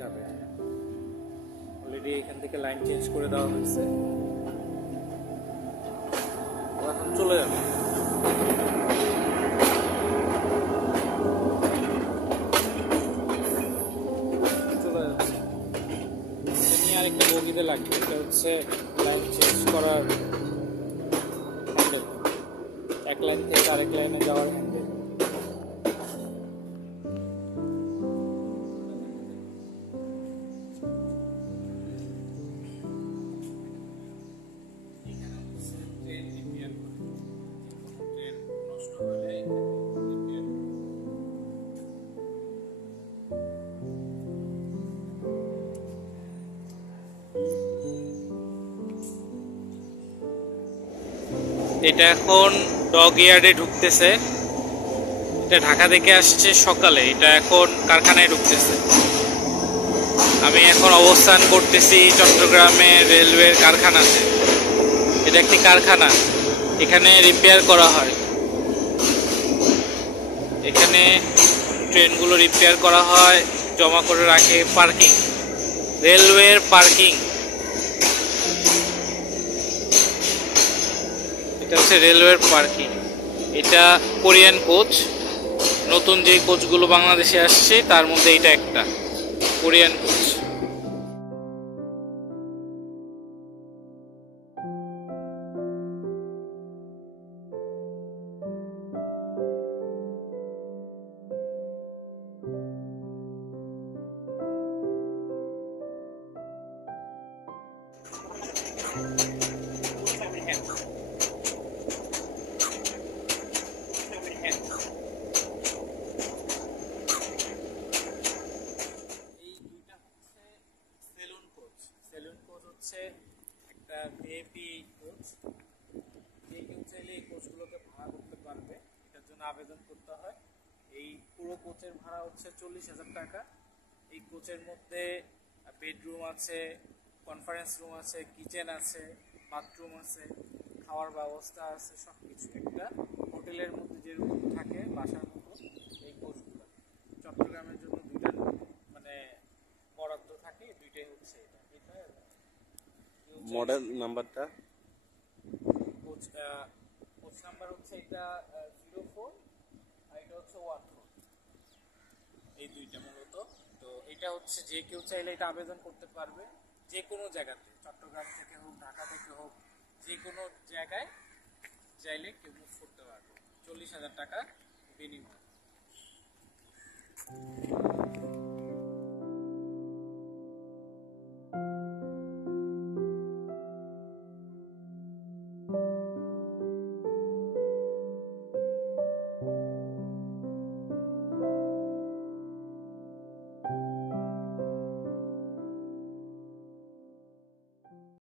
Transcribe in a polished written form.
যাবে। অলরেডি এখান থেকে লাইন চেঞ্জ করে দেওয়া হয়েছে, এখন চলে যাবে। চলে যাচ্ছে, নিয়ে আরেকটা বগিতে লাগবে। এটা হচ্ছে লাইন চেঞ্জ করার হ্যান্ডেল, এক লাইন থেকে আরেক লাইনে যাওয়ার হ্যান্ডেল। এটা এখন ডগ ইয়ার্ডে ঢুকতেছে। এটা ঢাকা থেকে আসছে সকালে, এটা এখন কারখানায় ঢুকতেছে। আমি এখন অবস্থান করতেছি চট্টগ্রামে রেলওয়ের কারখানাতে। এটা একটি কারখানা, এখানে রিপেয়ার করা হয়। এখানে ট্রেনগুলো রিপেয়ার করা হয়, জমা করে রাখে। পার্কিং, রেলওয়ের পার্কিং। এটা হচ্ছে রেলওয়ের পার্কিং। এটা কোরিয়ান কোচ, নতুন যে কোচগুলো বাংলাদেশে আসছে তার মধ্যে এটা একটা কোরিয়ান কোচ। একটা ভিআইপি কোচ, যে কেউ চাইলে এই কোচগুলোকে ভাড়া করতে পারবে। এটার জন্য আবেদন করতে হয়। এই পুরো কোচের ভাড়া হচ্ছে 40,000 টাকা। এই কোচের মধ্যে বেডরুম আছে, কনফারেন্স রুম আছে, কিচেন আছে, বাথরুম আছে, খাওয়ার ব্যবস্থা আছে, সব কিছু একটা হোটেলের মধ্যে যেরকম থাকে বাসার মতো। এই কোচগুলো চট্টগ্রামের জন্য দুইটা মানে বরাদ্দ থাকে, দুইটাই হচ্ছে এটা। মডেল নাম্বারটা কোচ নাম্বার হচ্ছে এটা 04 আর এটা হচ্ছে 14, এই দুইটা মূলত। তো এটা হচ্ছে যে কেউ চাইলে এটা আবেদন করতে পারবে, যে কোনো জায়গাতে, চট্টগ্রাম থেকে হোক, ঢাকা থেকে হোক, যে কোনো জায়গায় চাইলে কেউ মুভ করতে পারবে 40,000 টাকা বিনিময়।